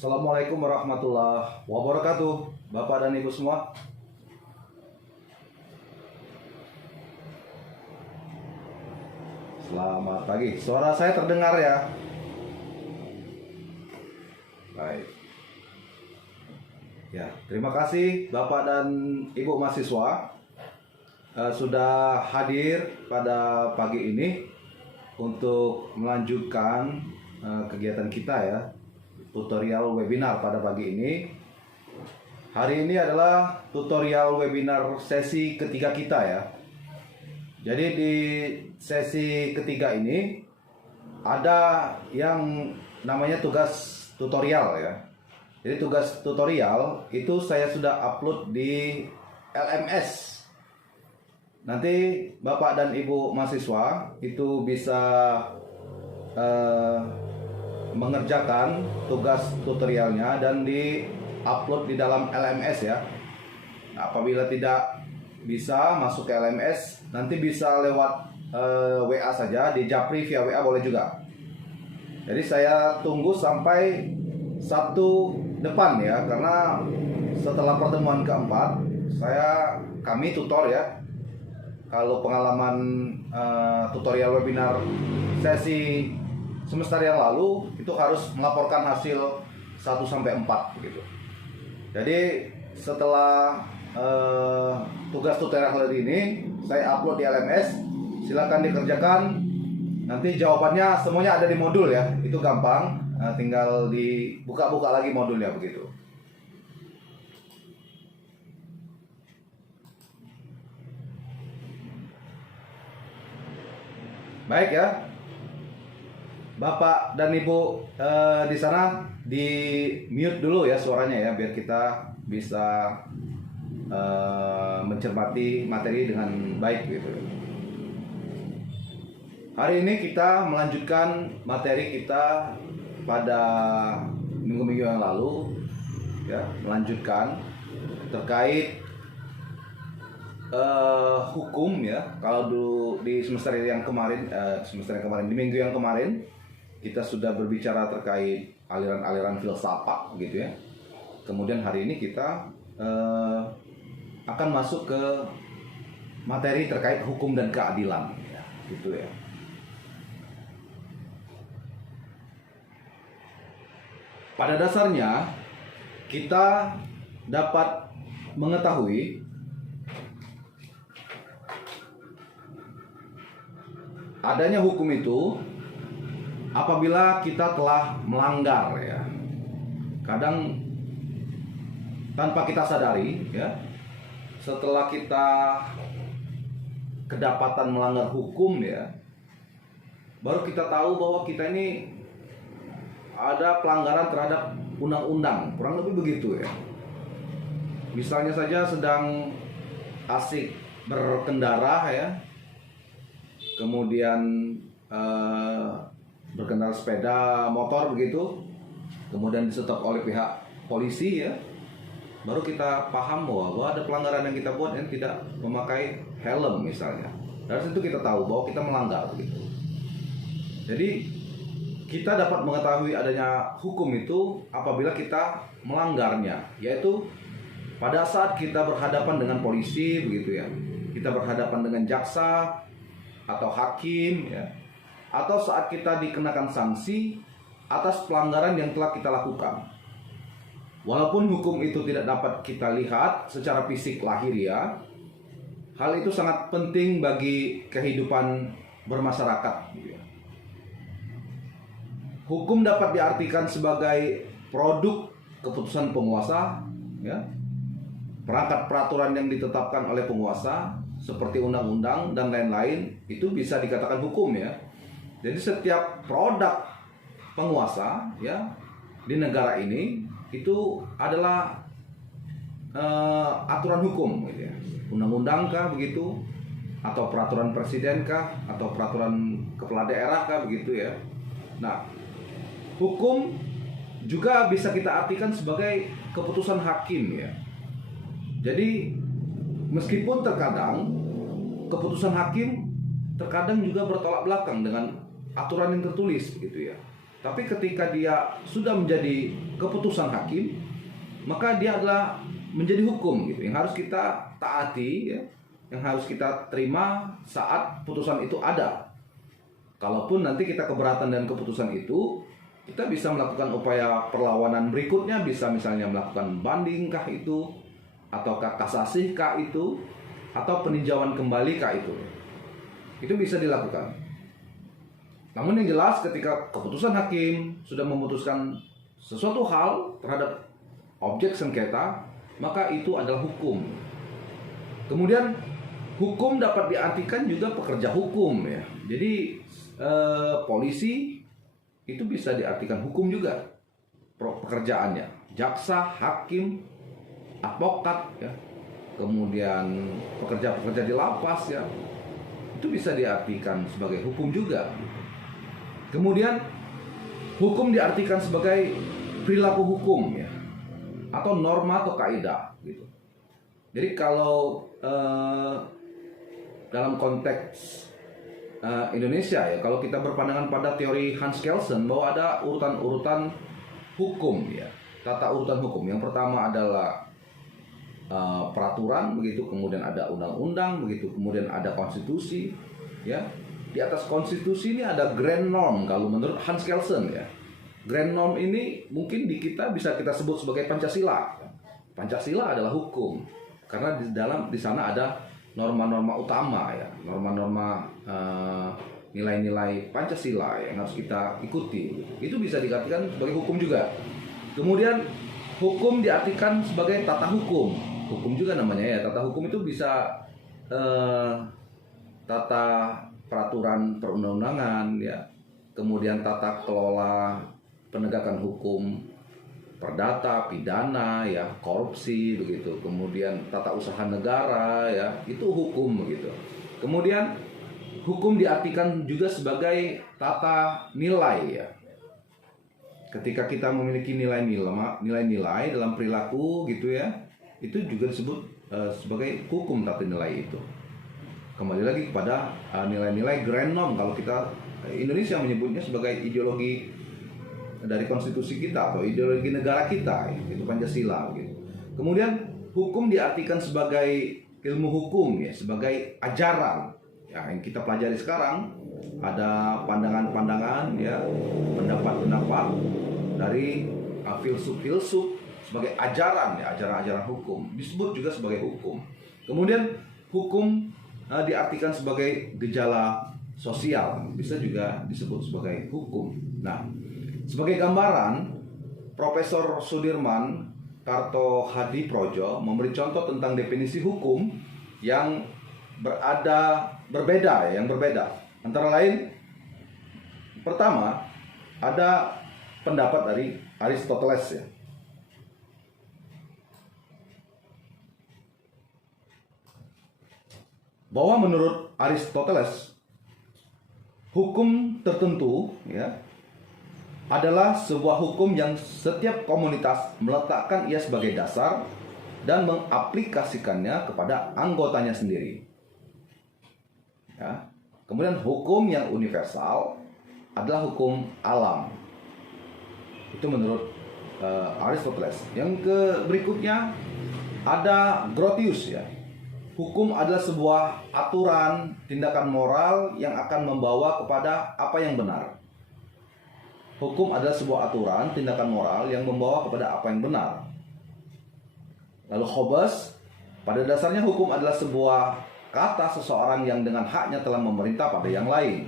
Assalamualaikum warahmatullahi wabarakatuh, Bapak dan Ibu semua. Selamat pagi. Suara saya terdengar ya? Baik. Ya, terima kasih Bapak dan Ibu mahasiswa sudah hadir pada pagi ini untuk melanjutkan kegiatan kita ya. Tutorial webinar pada pagi ini. Hari ini adalah tutorial webinar sesi ketiga kita ya. Jadi di sesi ketiga ini ada yang namanya tugas tutorial ya. Jadi tugas tutorial itu saya sudah upload di LMS. Nanti Bapak dan Ibu mahasiswa itu bisa mengerjakan tugas tutorialnya dan di-upload di dalam LMS ya. Nah, apabila tidak bisa masuk ke LMS, nanti bisa lewat WA saja, di Japri via WA boleh juga. Jadi saya tunggu sampai Sabtu depan ya, karena setelah pertemuan keempat kami tutor ya. Kalau pengalaman tutorial webinar sesi semester yang lalu itu harus melaporkan hasil 1 sampai 4 begitu. Jadi setelah tugas tutorial hari ini saya upload di LMS, silakan dikerjakan. Nanti jawabannya semuanya ada di modul ya. Itu gampang, tinggal dibuka-buka lagi modulnya begitu. Baik ya. Bapak dan Ibu di sana di mute dulu ya suaranya ya, biar kita bisa mencermati materi dengan baik gitu. Hari ini kita melanjutkan materi kita pada minggu-minggu yang lalu ya, melanjutkan terkait hukum ya. Kalau dulu di semester yang kemarin di minggu yang kemarin kita sudah berbicara terkait aliran-aliran filsafat gitu ya. Kemudian hari ini kita akan masuk ke materi terkait hukum dan keadilan ya, gitu ya. Pada dasarnya kita dapat mengetahui adanya hukum itu apabila kita telah melanggar ya. Kadang tanpa kita sadari ya, setelah kita kedapatan melanggar hukum ya, baru kita tahu bahwa kita ini ada pelanggaran terhadap undang-undang, kurang lebih begitu ya. Misalnya saja sedang asik berkendara ya, kemudian berkendara sepeda motor begitu, kemudian disetop oleh pihak polisi ya, baru kita paham bahwa ada pelanggaran yang kita buat yang tidak memakai helm misalnya. Dari situ kita tahu bahwa kita melanggar begitu. Jadi kita dapat mengetahui adanya hukum itu apabila kita melanggarnya, yaitu pada saat kita berhadapan dengan polisi begitu ya, kita berhadapan dengan jaksa atau hakim ya, atau saat kita dikenakan sanksi atas pelanggaran yang telah kita lakukan. Walaupun hukum itu tidak dapat kita lihat secara fisik lahiriah, hal itu sangat penting bagi kehidupan bermasyarakat. Hukum dapat diartikan sebagai produk keputusan penguasa, ya, perangkat peraturan yang ditetapkan oleh penguasa seperti undang-undang dan lain-lain, itu bisa dikatakan hukum ya. Jadi setiap produk penguasa ya di negara ini itu adalah aturan hukum gitu ya. Undang-undang kah begitu, atau peraturan presiden kah, atau peraturan kepala daerah kah begitu ya. Nah, hukum juga bisa kita artikan sebagai keputusan hakim ya. Jadi meskipun terkadang keputusan hakim terkadang juga bertolak belakang dengan aturan yang tertulis begitu ya. Tapi ketika dia sudah menjadi keputusan hakim, maka dia adalah menjadi hukum gitu, yang harus kita taati ya, yang harus kita terima saat putusan itu ada. Kalaupun nanti kita keberatan dengan keputusan itu, kita bisa melakukan upaya perlawanan berikutnya, bisa misalnya melakukan banding kah itu, ataukah kasasi kah itu, atau peninjauan kembali kah itu. Itu bisa dilakukan. Namun yang jelas ketika keputusan hakim sudah memutuskan sesuatu hal terhadap objek sengketa, maka itu adalah hukum. Kemudian hukum dapat diartikan juga pekerja hukum ya. Jadi polisi itu bisa diartikan hukum juga pekerjaannya. Jaksa, hakim, advokat ya. Kemudian pekerja-pekerja di lapas ya. Itu bisa diartikan sebagai hukum juga. Kemudian hukum diartikan sebagai perilaku hukum ya, atau norma atau kaidah gitu. Jadi kalau dalam konteks Indonesia ya, kalau kita berpandangan pada teori Hans Kelsen bahwa ada urutan-urutan hukum ya, tata urutan hukum. Yang pertama adalah peraturan begitu, kemudian ada undang-undang begitu, kemudian ada konstitusi ya. Di atas konstitusi ini ada grand norm kalau menurut Hans Kelsen ya. Grand norm ini mungkin di kita bisa kita sebut sebagai Pancasila. Pancasila adalah hukum karena di sana ada norma-norma utama ya, norma-norma nilai-nilai Pancasila yang harus kita ikuti. Itu bisa dikatakan sebagai hukum juga. Kemudian hukum diartikan sebagai tata hukum. Hukum juga namanya ya. Tata hukum itu bisa tata peraturan perundang-undangan ya, kemudian tata kelola penegakan hukum, perdata, pidana ya, korupsi begitu, kemudian tata usaha negara ya, itu hukum begitu. Kemudian hukum diartikan juga sebagai tata nilai ya. Ketika kita memiliki nilai-nilai dalam perilaku gitu ya, itu juga disebut sebagai hukum tata nilai itu. Kembali lagi kepada nilai-nilai grand norm, kalau kita Indonesia menyebutnya sebagai ideologi dari konstitusi kita atau ideologi negara kita, itu Pancasila gitu. Kemudian hukum diartikan sebagai ilmu hukum ya, sebagai ajaran ya, yang kita pelajari sekarang. Ada pandangan-pandangan ya, pendapat-pendapat dari filsuf-filsuf sebagai ajaran ya, ajaran-ajaran hukum disebut juga sebagai hukum. Kemudian hukum diartikan sebagai gejala sosial, bisa juga disebut sebagai hukum. Nah, sebagai gambaran, Profesor Sudirman Kartohadiprodjo memberi contoh tentang definisi hukum yang berbeda. Antara lain, pertama ada pendapat dari Aristoteles ya. Bahwa menurut Aristoteles, hukum tertentu ya adalah sebuah hukum yang setiap komunitas meletakkan ia sebagai dasar dan mengaplikasikannya kepada anggotanya sendiri. Ya. Kemudian hukum yang universal adalah hukum alam. Itu menurut Aristoteles. Yang berikutnya ada Grotius ya. Hukum adalah sebuah aturan tindakan moral yang akan membawa kepada apa yang benar. Hukum adalah sebuah aturan tindakan moral yang membawa kepada apa yang benar. Lalu Hobbes, pada dasarnya hukum adalah sebuah kata seseorang yang dengan haknya telah memerintah pada yang lain.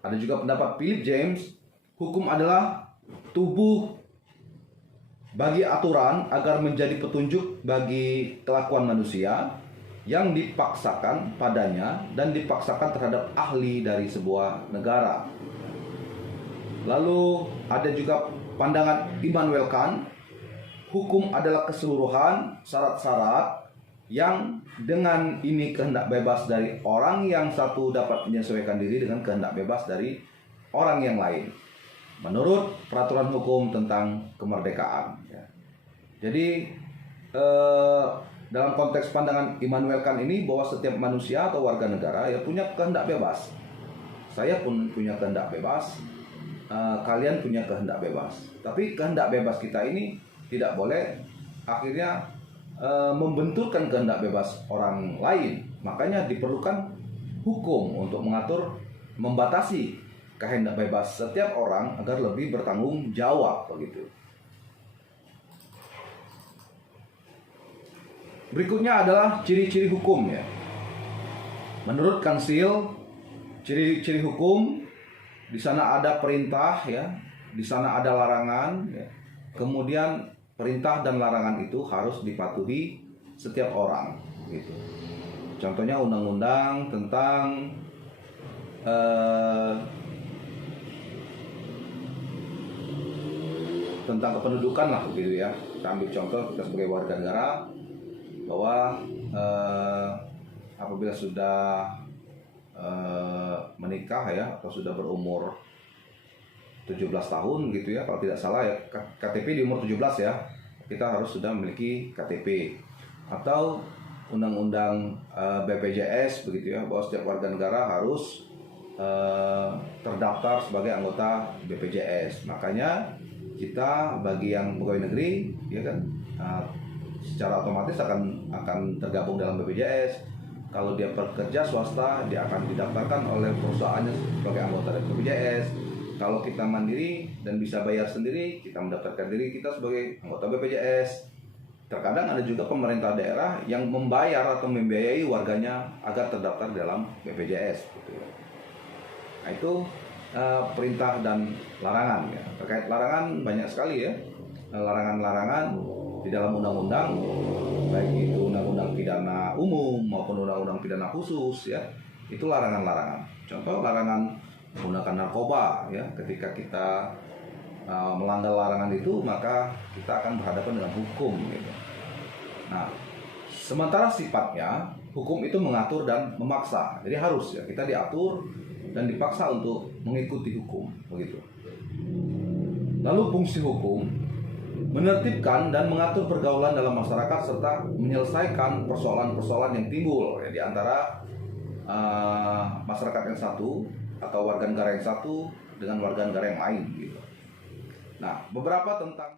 Ada juga pendapat Philip James, hukum adalah tubuh bagi aturan agar menjadi petunjuk bagi kelakuan manusia yang dipaksakan padanya dan dipaksakan terhadap ahli dari sebuah negara. Lalu ada juga pandangan Immanuel Kant, hukum adalah keseluruhan syarat-syarat yang dengan ini kehendak bebas dari orang yang satu dapat menyesuaikan diri dengan kehendak bebas dari orang yang lain, menurut peraturan hukum tentang kemerdekaan ya. Jadi dalam konteks pandangan Immanuel Kant ini, bahwa setiap manusia atau warga negara ya punya kehendak bebas. Saya pun punya kehendak bebas, kalian punya kehendak bebas. Tapi kehendak bebas kita ini tidak boleh akhirnya membenturkan kehendak bebas orang lain. Makanya diperlukan hukum untuk mengatur, membatasi kehendak bebas setiap orang agar lebih bertanggung jawab begitu. Berikutnya adalah ciri-ciri hukum ya. Menurut Kansil, ciri-ciri hukum di sana ada perintah ya, di sana ada larangan ya. Kemudian perintah dan larangan itu harus dipatuhi setiap orang gitu. Contohnya undang-undang tentang tentang kependudukan lah begitu ya. Kita ambil contoh, kita sebagai warga negara bahwa apabila sudah menikah ya atau sudah berumur 17 tahun gitu ya, kalau tidak salah ya, KTP di umur 17 ya, kita harus sudah memiliki KTP. Atau undang-undang BPJS begitu ya, bahwa setiap warga negara harus terdaftar sebagai anggota BPJS. Makanya kita bagi yang pegawai negeri ya kan, secara otomatis akan tergabung dalam BPJS. Kalau dia pekerja swasta, dia akan didaftarkan oleh perusahaannya sebagai anggota dari BPJS. Kalau kita mandiri dan bisa bayar sendiri, kita mendaftarkan diri kita sebagai anggota BPJS. Terkadang ada juga pemerintah daerah yang membayar atau membiayai warganya agar terdaftar dalam BPJS. Gitu. Nah itu perintah dan larangan ya. Terkait larangan banyak sekali ya, larangan-larangan di dalam undang-undang, baik itu undang-undang pidana umum maupun undang-undang pidana khusus ya, itu larangan-larangan. Contoh larangan menggunakan narkoba ya, ketika kita melanggar larangan itu maka kita akan berhadapan dengan hukum gitu. Nah, sementara sifatnya hukum itu mengatur dan memaksa, jadi harus ya kita diatur dan dipaksa untuk mengikuti hukum begitu. Lalu fungsi hukum menertibkan dan mengatur pergaulan dalam masyarakat serta menyelesaikan persoalan-persoalan yang timbul ya, di antara masyarakat yang satu atau warga negara yang satu dengan warga negara yang lain gitu. Nah, beberapa tentang